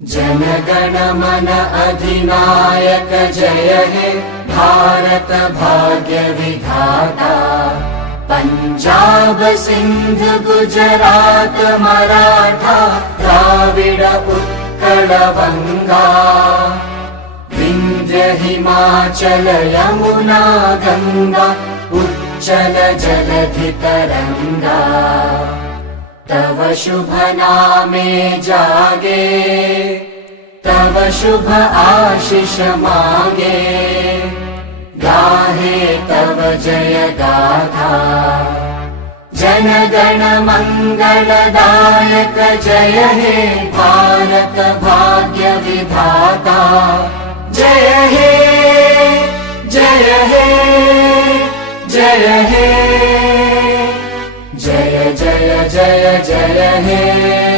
जनगण मन अधिनायक जय हे भारत भाग्य विधाता। पंजाब सिंध गुजरात मराठा द्राविड उत्कल बंगा। विंध्य हिमाचल यमुना गंगा उच्चल जलधि तरंगा। तव शुभ नामे जागे तव शुभ आशीष मागे। गाहे तव जय गाथा जनगण मंगलदायक जय हे भारत भाग्य विधाता। जय हे जय हे जय हे जय जय जय जय हे।